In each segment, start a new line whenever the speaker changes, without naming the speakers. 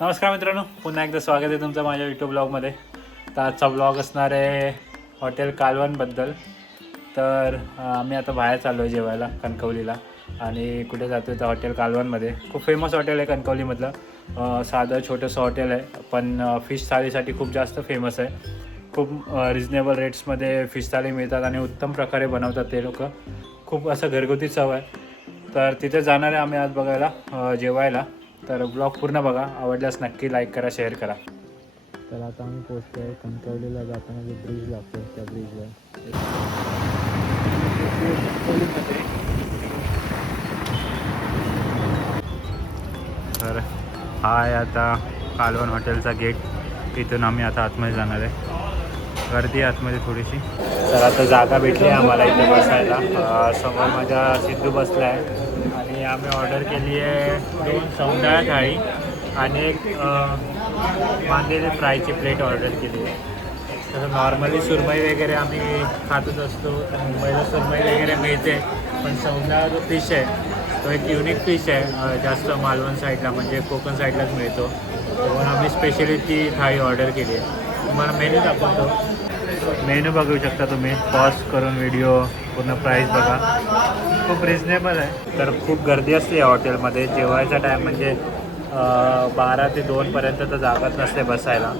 नमस्कार मित्रांनो पुन्हा एकदा स्वागत आहे तुमचं माझ्या यूट्यूब ब्लॉगमध्ये तर आजचा ब्लॉग असणार आहे हॉटेल कालवणबद्दल तर आम्ही आता बाहेर चाललो आहे जेवायला कणकवलीला. आणि कुठे जातो आहे तर हॉटेल कालवनमध्ये खूप फेमस हॉटेल आहे कणकवलीमधलं. साधं छोटंसं हॉटेल आहे पण फिश थाळीसाठी खूप जास्त फेमस आहे. खूप रिजनेबल रेट्समध्ये फिश थाळी मिळतात आणि उत्तम प्रकारे बनवतात ते लोक. खूप असं घरगुती चव आहे. तर तिथे जाणार आहे आम्ही आज बघायला जेवायला. तर ब्लॉग पूर्ण बघा. आवडल्यास नक्की लाईक करा शेअर करा.
तर आता आम्ही पोचतो आहे कणकवलीला जाताना जो ब्रिज लागतो त्या ब्रिजवर
तर हा आहे आता कालवण हॉटेलचा गेट इथून आम्ही आता आतमध्ये जाणार आहे. गर्दी आतमध्ये थोडीशी. तर आता जागा भेटली आहे आम्हाला इथे बसायला. समोर माझ्या सिद्धू बसला आहे आणि आम्ही ऑर्डर केली आहे दोन सौंदळ्या थाळी आणि एक अं, फ्रायची प्लेट ऑर्डर केली आहे. तसं नॉर्मली सुरमई वगैरे आम्ही खातच असतो. तर मुंबईला सुरमई वगैरे मिळते पण सौंदळा जो फिश आहे तो एक युनिक फिश आहे जास्त मालवण साईडला म्हणजे कोकण साईडलाच मिळतो. म्हणून आम्ही स्पेशली ती थाळी ऑर्डर केली आहे. तुम्हाला मेन्यू दाखवतो. मेन्यू बघू शकता तुम्ही. पॉज करून व्हिडिओ पूर्ण प्राईस बघा. खूप रिजनेबल आहे. तर खूप गर्दी असते या हॉटेलमध्ये जेवायचा टाईम म्हणजे बारा ते दोनपर्यंत तर जागाच नसते बसायला.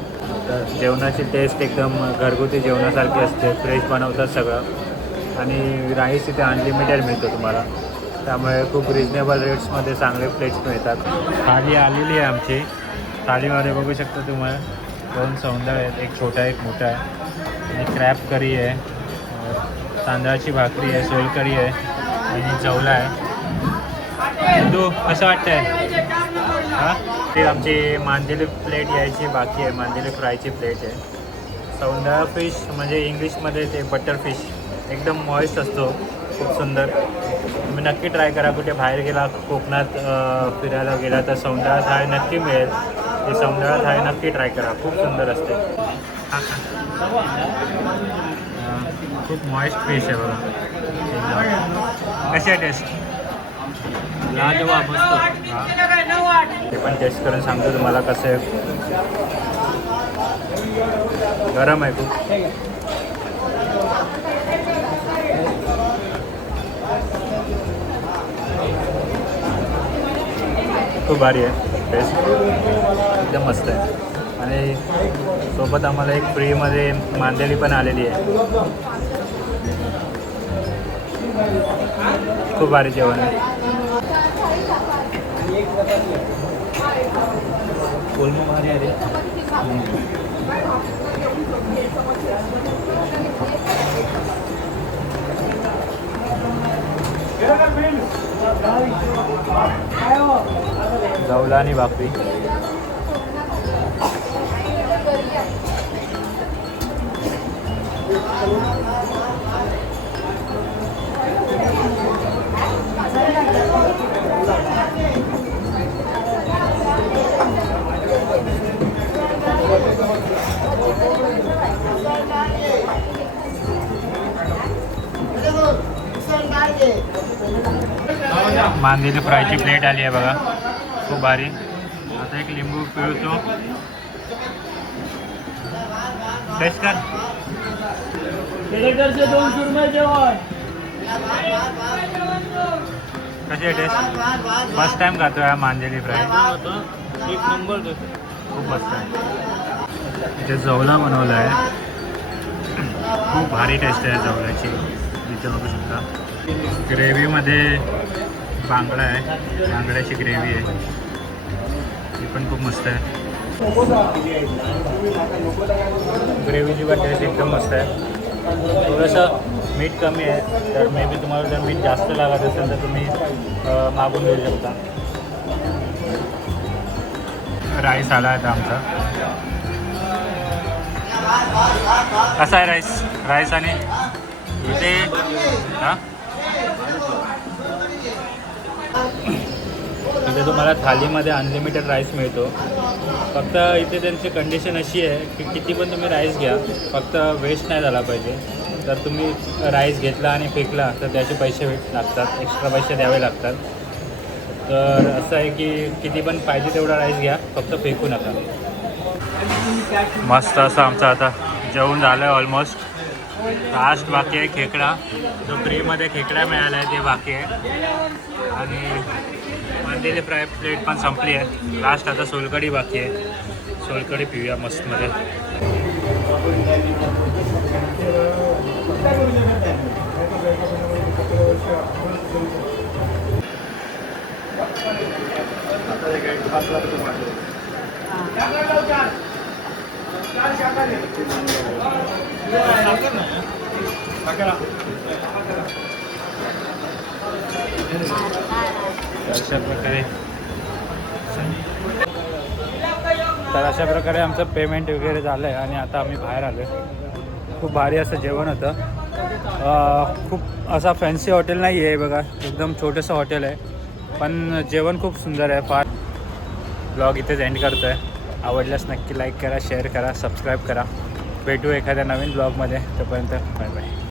तर जेवणाची टेस्ट एकदम घरगुती जेवणासारखी असते. फ्रेश बनवतात सगळं. आणि राईस इथे अनलिमिटेड मिळतो तुम्हाला. त्यामुळे खूप रिजनेबल रेट्समध्ये चांगले प्लेट्स मिळतात. थाली आलेली आहे आमची. थालीमध्ये बघू शकता तुम्हाला. दोन सौंदर्य आहेत. एक छोटा एक मोठा आहे. क्रॅप करी आहे. तांदळाची भाकरी आहे सोलकरी आहे आणि चवला आहे. तू कसं वाटतंय? हां? ते आमची मांदेली प्लेट यायची बाकी आहे. मांदेली फ्रायची प्लेट आहे. सौंदळा फिश म्हणजे इंग्लिशमध्ये ते बटर फिश एकदम मॉइस्ट असतो. खूप सुंदर. तुम्ही नक्की ट्राय करा. कुठे बाहेर गेला कोकणात फिरायला गेला तर सौंदळा थाळी नक्की मिळेल. ते सौंदळा थाळी नक्की ट्राय करा. खूप सुंदर असते. खूप मॉइस्ट फिश आहे बघा. कशी आहे टेस्ट
मस्त.
ते पण टेस्ट करून सांगतो तुम्हाला कसं आहे. गरम आहे खूप. खूप भारी आहे. टेस्ट एकदम मस्त आहे. आणि सोबत आम्हाला एक फ्रीमध्ये मांदेली पण आलेली आहे. खूप भारी जेवण आहे. कोलम भारी आहे जवला आणि भाकरी मांदेली फ्रायची प्लेट आली आहे बघा. खूप भारी. आता एक लिंबू पिळतो टेस्ट कर.
दोन सुरमई जेवण.
कशी आहे टेस्ट फर्स्ट टाइम खातो आहे मांदेली फ्राय.
एक नंबर
खूप मस्त आहे. इथे जवला बनवला आहे खूप भारी टेस्ट आहे जवल्याची इथे बघू शकता. ग्रेव्हीमध्ये बांगडा आहे. बांगड्याची ग्रेव्ही आहे. ती पण खूप मस्त आहे. ग्रेव्हीची पण टेस्ट एकदम मस्त आहे. थोडंसं मीठ कमी आहे तर मे बी तुम्हाला जर मीठ जास्त लागत असेल तर तुम्ही मागून घेऊ शकता. राईस आला आहे आता आमचा. कसा आहे राईस राईस आणि? इथे? हां? इथे तुम्हाला थालीमध्ये अनलिमिटेड राईस मिळतो. फक्त इथे त्यांची कंडिशन अशी आहे की किती पण तुम्ही राईस घ्या फक्त वेस्ट नाही झाला पाहिजे. जर तुम्ही राईस घेतला आणि फेकला तर त्याचे पैसे लागतात एक्स्ट्रा पैसे द्यावे लागतात. तर असं आहे की किती पण पाहिजे तेवढा राईस घ्या फक्त फेकू नका. मस्त असं आमचं आता जेवण झालं आहे ऑलमोस्ट लास्ट बाकी आहे खेकडा. जो फ्रीमध्ये खेकडा मिळाला आहे ते बाकी आहे. आणि मंदिले फ्राय प्लेट पण संपली आहे. लास्ट आता सोलकडी बाकी आहे. सोलकडी पिऊया मस्तमध्ये. अशा प्रकारे तर अशा प्रकारे आमचं पेमेंट वगैरे झालं आहे आणि आता आम्ही बाहेर आलो आहे खूप भारी असं जेवण होतं. खूप असा फॅन्सी हॉटेल नाही आहे बघा. एकदम छोटंसं हॉटेल आहे. पण जेवण खूप सुंदर आहे. फार ब्लॉग इथेच एंड करतो आहे आवडल्यास नक्की लाईक करा शेअर करा सबस्क्राईब करा. भेटू एखाद्या नवीन ब्लॉगमध्ये तोपर्यंत बाय बाय